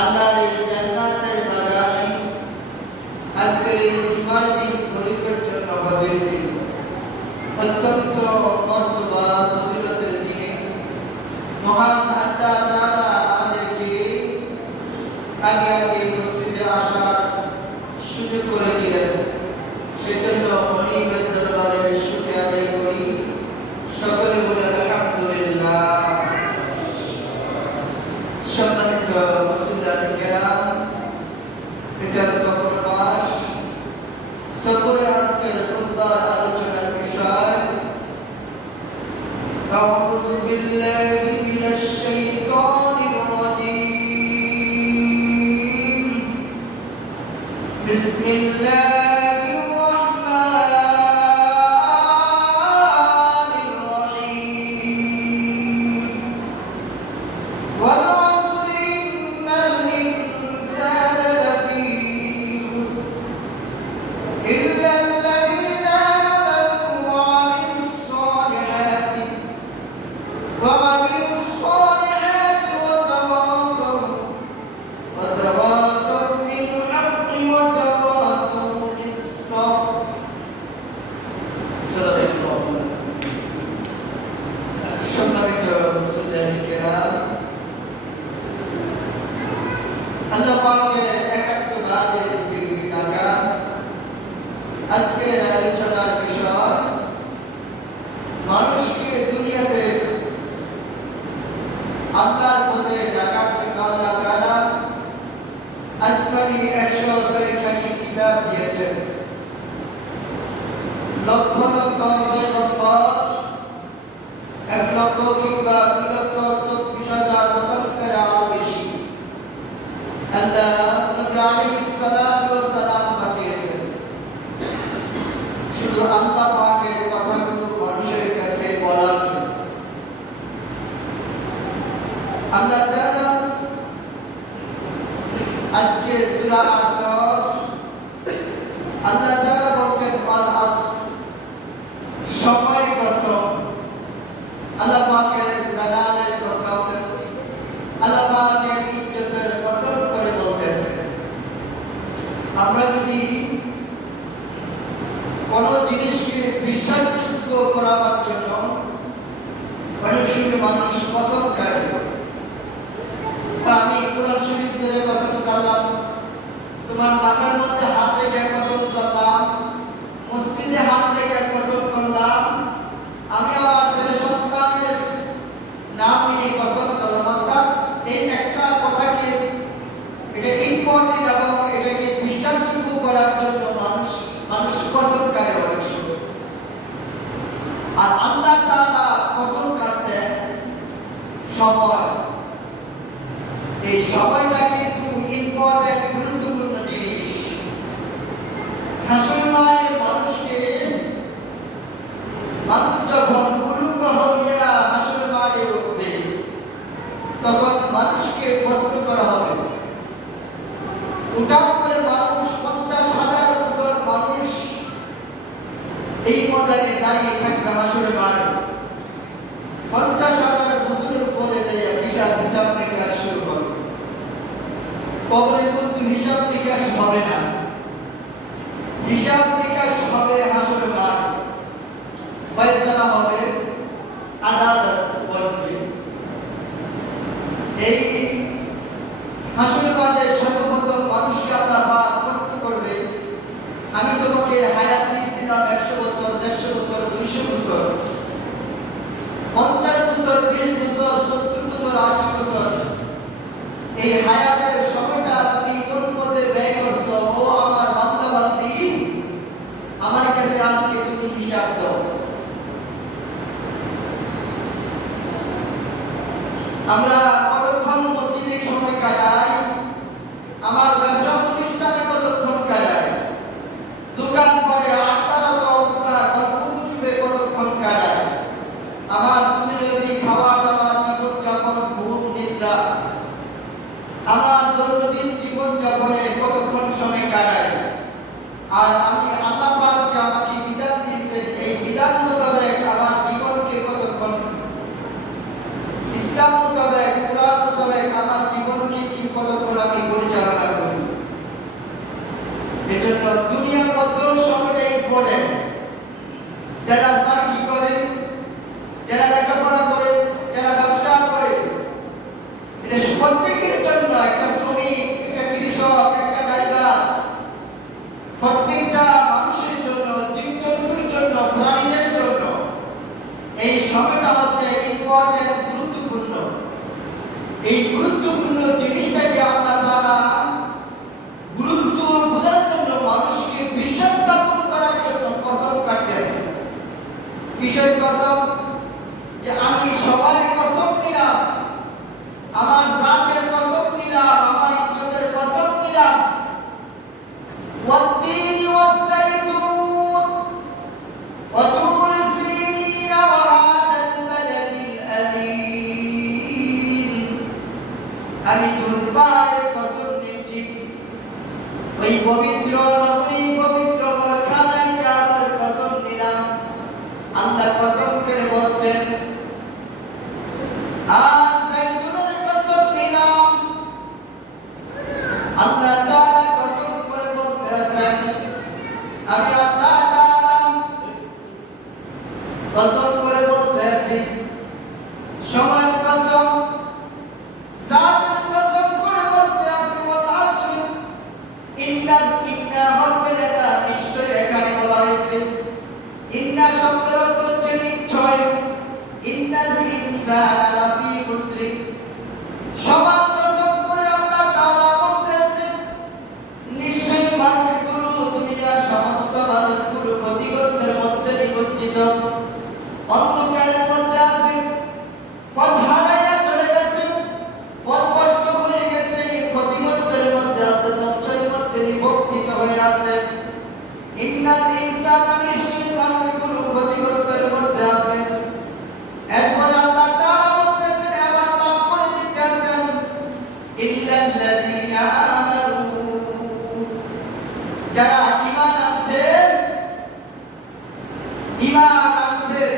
আল্লাহর এই জান্নাতের বাগানে আজকের এই জুমার দিন গরিবের জন্য হজের দিন অত্যন্ত মর্তবা ফজিলতের দিনে মহান আল্লাহ তাআলা আমাদেরকে আগে আগে মসজিদে আসার সুযোগ করে দিলেন। সেজন্য অনেকের দরবারে শুকরিয়া আদায় করি। সকলে বলে আলহামদুলিল্লাহ। সম্মানিত মুসলিম কেরাম, এটা সফর মাস। সফরে আজকের খুতবার আলোচনার বিষয় আউযু বিল্লাহি মিনাশ শাইতানির রাজীম। বিসমিল্লাহ আল্লাহ পাকের একাত্তর রাতের ডাকা। আজকের আলোচনার বিষয় মানুষকে দুনিয়াতে আল্লাহর পথে ডাকার জন্য আল্লাহ তাআলা আসমানি 146টি কিতাব দিয়েছেন। লক্ষ লক্ষ পয়গম্বর, 1 লক্ষ কিংবা 2 লক্ষ 24,000 মতান্তরে আরো বেশি আল্লাহ নবী আলাইহিস সালাতু ওয়াস সালাম পাঠিয়েছেন। শুধু আল্লাহ পাকের কথাগুলো মানুষের কাছে বলার জন্য। আল্লাহ তাআলা আজকে সূরা আসর আল্লাহ তাআলা বলেন আল আসর, সময়ের কসম। আল্লাহ পাকের জালালের কসম, আল্লাহ পাকের ইজ্জতের কসম করে বলতেছেন। আমরা যদি কোনো জিনিসকে বিশ্বাসযোগ্য করার জন্য অনেক সময় মানুষ কসম খায়। আমি কোরআন শরীফ ধরে কসম করলাম, তোমার মাথার মধ্যে হাত রেখে কসম করলাম, মসজিদে হাত রেখে কসম করলাম, আমি আমার ছেলে সন্তানের নাম নিয়ে কসম করলাম। অর্থাৎ এই একটা কথাকে এটা ইম্পর্টেন্ট এবং এটাকে বিশ্বাসযোগ্য করার জন্য মানুষ কসম করে অনেক সময়। আর আল্লাহ তাআলা কসম করছেন সময়। এই সময়টা কিন্তু ইম্পর্টেন্ট, গুরুত্বপূর্ণ জিনিস। হাসর মাঠে মানুষ যখন উলঙ্গ হইয়া হাসর মাঠে উঠবে, তখন মানুষকে প্রশ্ন করা হবে। উঠার পরে মানুষ 50,000 বছর মানুষ এই ময়দানে দাঁড়িয়ে থাকবে হাসর মাঠে। 50,000 বছরের পরে যাইয়া হিসাব নিকাশ শুরু হবে। কবরে কিন্তু হিসাব নিকাশ হবে না, হিসাব নিকাশ হবে হাসর মাঠে। ফয়সালা হবে, আদালত বসবে। এই হাসর মাঠে সর্বপ্রথম মানুষকে আল্লাহ পাক প্রশ্ন করবে, আমি তোমাকে হায়াত দিয়েছিলাম 100 বছর, 150 বছর, 200 বছর, 50 বছর, 20 বছর, 70 বছর, 80 বছর। এই হায়াতের সময়টা তুমি কোন পথে ব্যয় করছো? ও আমার বান্দা বান্দি, আমার কাছে আজকে তুমি হিসাব দাও। আমরা কতক্ষণ মসজিদে সময় কাটাই, আমার ব্যবসা প্রতিষ্ঠানে কতক্ষণ কাটাই, দোকান পরে আড্ডারত অবস্থা গল্পগুজবে কতক্ষণ কাটাই, আমার দুনিয়াবি খাওয়া দাওয়া, জীবন যাপন, ঘুম নিদ্রা, আমার দৈনন্দিন জীবন যাপনে কতক্ষণ সময় কাটাই। আর আমি আল্লাহ পাক যে আমাকে বিধান দিয়েছেন, এই বিধান মোতাবেক আমার জীবনকে কতক্ষণ, ইসলাম মোতাবেক, কোরআন মোতাবেক আমার জীবনকে কি কতক্ষণ আমি পবিত্র নগরী পবিত্র বরখানায় কাবার কসম নিলাম। আল্লাহ কসম করে বলছেন আর জাইতুনের কসম নিলাম। আল্লাহ তাআলা কসম করে বলতেছেন আমি আল্লাহ তাআলা কসম করে বলতেছি সময় কসম জাতের কসম করে বলতেছি ওয়াল আসর ইন্না হরফেলা নিশ্চয় এখানে বলা হয়েছে ইন্না শব্দের অর্থ হচ্ছে নিশ্চয় ইন্নাল ইনসানা লাফি খুসর সবার কসম করে আল্লাহ তাআলা বলতেছেন নিশ্চয় মানুষগুলো দুনিয়ার সমস্ত মানুষগুলো ক্ষতিগ্রস্তের মধ্যে নিমজ্জিত অন্ধকারের মধ্যে আছে পথ হারাইয়া চলে গেছে পথ কষ্ট হয়ে গেছে ক্ষতিগ্রস্তের মধ্যে আছে ধ্বংসের মধ্যে নিমজ্জিত হয়ে আছে ইন্নাল ইনসানা নিশ্চয় মানুষগুলো ক্ষতিগ্রস্তের মধ্যে আছে। এরপর আল্লাহ তাআলা বলতেছেন এবার পাক করে দিতেছেন ইল্লাল্লাযীনা আমানু যারা ঈমান আনছে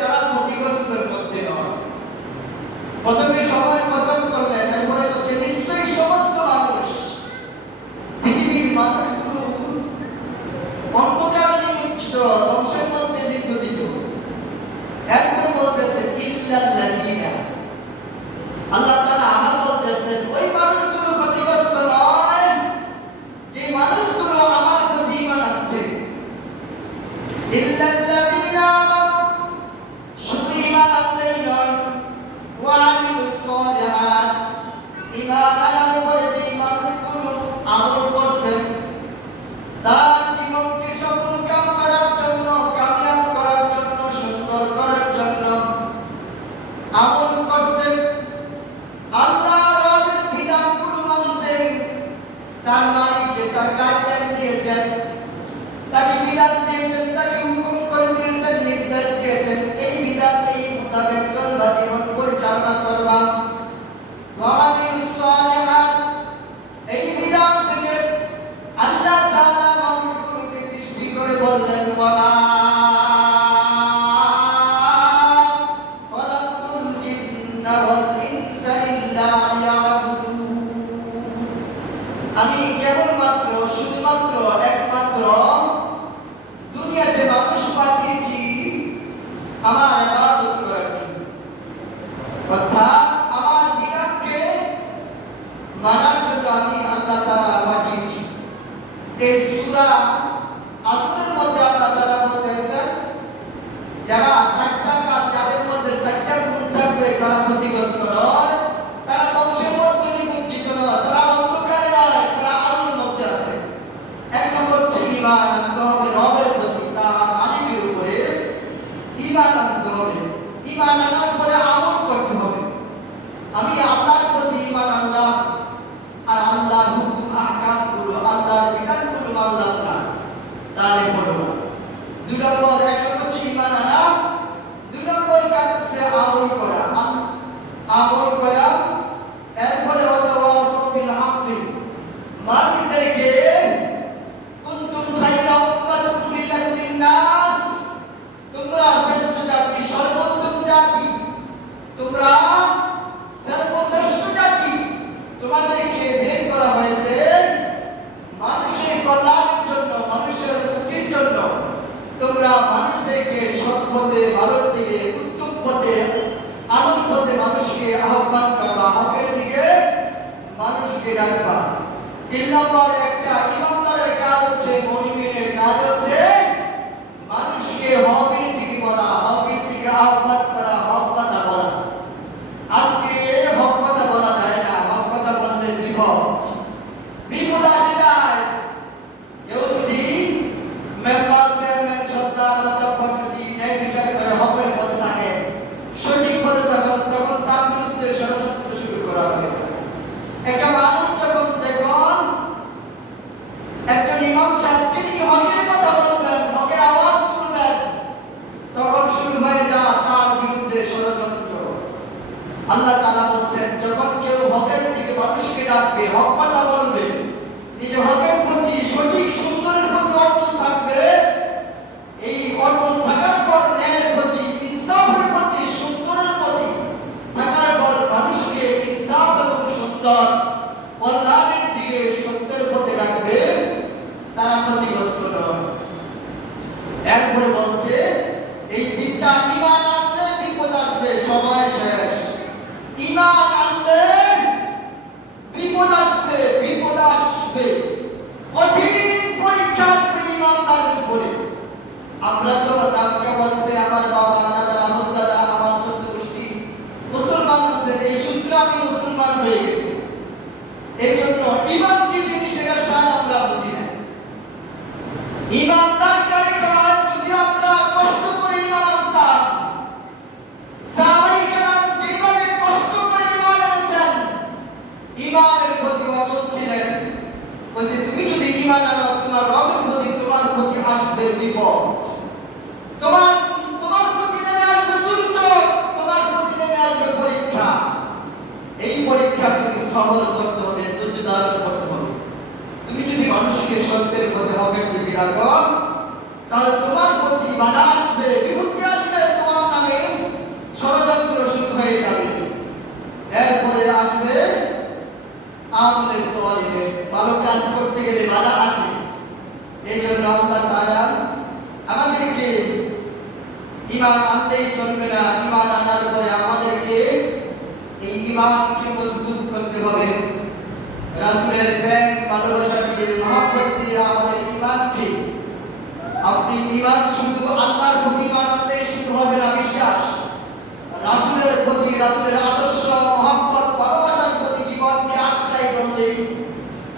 তারা ক্ষতিগ্রস্তের মধ্যে নয়। প্রথমে সবাই কসম করলেন এরপরে হচ্ছে নিশ্চয়ই সমস্ত মানুষ পৃথিবীর মানুষগুলো অন্ধকারে নিমজ্জিত ধ্বংসের মধ্যে নিপতিত। এরপর বলতেছেন ইল্লাল্লাযীনা আল্লাহ তাআলা আবার বলতেছেন ওই মানুষগুলো ক্ষতিগ্রস্ত নয় যে মানুষগুলো আমার প্রতি ঈমান আনছে। ইল্লাল্লাযীনা আমানু শুধু ঈমান আনলেই নয় ওয়া আমিলুস সালিহাত ঈমান আনার পরে যে মানুষগুলো আমল করছেন তার জীবনকে সফল কাম করার জন্য কামিয়াব করার জন্য সুন্দর করার জন্য আমল করছেন আল্লাহ রবের বিধানগুলো মানছেন তার মালিককে তার গাইডলাইন দিয়েছেন তাকে বিধান দিয়েছেন তাকে হুকুম করে দিয়েছেন নির্দেশ দিয়েছেন এই বিধান এই মোতাবেক চলবা জীবন পরিচালনা করবা ওয়া আমিলুস সালিহাত এই বিধান থেকে আল্লাহ তাআলা মানুষগুলোকে সৃষ্টি করে বললেন ওয়া খালাকুল জিন্না ওয়াল ইনসা ইল্লা লিয়াবুদুন আমি কেবলমাত্র শুধুমাত্র একমাত্র দুনিয়াতে মানুষ পাঠিয়েছি আমার ইবাদত করার জন্য অর্থাৎ আমার বিধানকে মানার জন্য আমি আল্লাহ তাআলা পাঠিয়েছি। এই সূরা আসরের মধ্যে আল্লাহ তাআলা বলতেছেন যারা সাতটা কাজ যাদের মধ্যে সাতটা গুণ থাকবে তারা ক্ষতিগ্রস্ত নয় তারা ধ্বংসের মধ্যে নিমজ্জিত নয় তারা অন্ধকারে নয় তারা আলোর মধ্যে আছে। এক নম্বর হচ্ছে ঈমান আনতে হবে রবের প্রতি তার মালিকের উপরে ঈমান আনতে হবে। ঈমান আনার পরে আমল করতে হবে। আমি আল্লাহর প্রতি ঈমান আনলাম আর আল্লাহর হুকুম আহকামগুলো আল্লাহর বিধানগুলো মানলাম না তাহলে হলো না। দুই নম্বর এক নম্বর হচ্ছে ঈমান আনা দুই নম্বর কাজ হচ্ছে আমল করা আমল করা। এরপরে ওয়াতাওয়াসাউ বিল হাক্কি মানুষদেরকে কুনতুম খায়রা উম্মাতিন উখরিজাত লিন-নাস তোমরা শ্রেষ্ঠ জাতি সর্বোত্তম জাতি তোমরা সর্বশ্রেষ্ঠ জাতি তোমাদেরকে বের করা হয়েছে মানুষের কল্যাণের জন্য মানুষের মুক্তির জন্য। তোমরা মানুষদেরকে সৎ পথে ভালোর দিকে উত্তম পথে আলোর পথে মানুষকে আহ্বান করবা হকের দিকে মানুষকে ডাকবা। তিন নম্বর একটা ইমানদারের কাজ হচ্ছে মুমিনের কাজ হচ্ছে মানুষকে হকের দিকে বলা হকের দিকে আহ্বান করা হক কথা বলা। আজকে হক কথা বলা যায় না হক কথা বললে বিপদ আসে যায়। কেউ যদি মেম্বার চেয়ারম্যান সর্দার মাতাব্বর যদি ন্যায় বিচার করে হকের পথে থাকে সঠিক পথে তখন তার বিরুদ্ধে ষড়যন্ত্র শুরু করা হয়। একটা মানুষ যখন একটা ইমাম সাহেব যিনি হকের কথা বলবেন হকের আওয়াজ তুলবেন তখন শুরু হয়ে যায় তার বিরুদ্ধে ষড়যন্ত্র। আল্লাহ তাআলা বলছেন যখন কেউ হকের দিকে মানুষকে ডাকবে হক কথা কল্যাণের দিকে সত্যের পথে রাখবে তারা ক্ষতিগ্রস্ত নয়। এরপরে বলছে এই তিনটা ঈমান আনলে বিপদ আসবে, সময় শেষ। ঈমান আনলে বিপদ আসবে, বিপদ আসবে, কঠিন পরীক্ষা আসবে ঈমানদারের উপরে। আমরা তো নামকে বাঁচতে আমার বাবা দাদা আমার দাদা আমার ছোট গোষ্ঠী মুসলমান আছেন, এই সূত্রে আমি মুসলমান হয়ে গেছি। এই জন্য ঈমান কি জিনিস এটার স্বাদ আমরা বুঝি না। ঈমানদার কারে কয়, যদি আমরা কষ্ট করে ঈমান আনতাম, সাহাবায়ে কেরাম যেভাবে কষ্ট করে ঈমান এনেছেন, ঈমানের প্রতি অটল ছিলেন। বলছে তুমি যদি ঈমান আনো, তোমার রবের প্রতি তোমার প্রতি আসবে বিপদ, তোমার প্রতি নেমে আসবে দুর্যোগ, তোমার প্রতি নেমে আসবে পরীক্ষা। এই পরীক্ষা তুমি সবর করতে হবে, ধৈর্য ধারণ করতে হবে। তুমি যদি মানুষকে সত্যের পথে হকের দিকে রাখো, তাহলে তোমার প্রতি বাধা আসবে, বিপত্তি আসবে, তোমার নামে ষড়যন্ত্র শুরু হয়ে যাবে। এরপরে আসবে আমলে সালিহ, ভালো কাজ করতে গেলে বাধা আসে। এই জন্য আল্লাহ তাআলা আমাদেরকে ঈমান আনলেই চলবে না, ঈমান আনার পরে আমাদেরকে এই ঈমানকে মজবুত করতে হবে। রাসূলের প্রেম ভালোবাসা দিয়ে মহব্বত দিয়ে আমাদের ঈমানকে, আপনি ঈমান শুধু আল্লাহর প্রতি ঈমান আনলে শুধু হবে না বিশ্বাস, রাসূলের প্রতি রাসূলের আদর্শ মহব্বত ভালোবাসার প্রতি জীবনকে আঁকড়াই ধরলে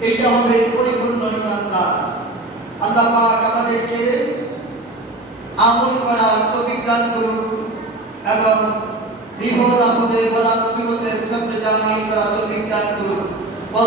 এটা হবে পরিপূর্ণ ঈমানদার। আল্লাহ পাক আমাদেরকে আমল করার তৌফিক দান করুন এবং বিপদ আপদে বলা মুসিবতে সবরে জামিল করার তৌফিক দান করুন। ওয়া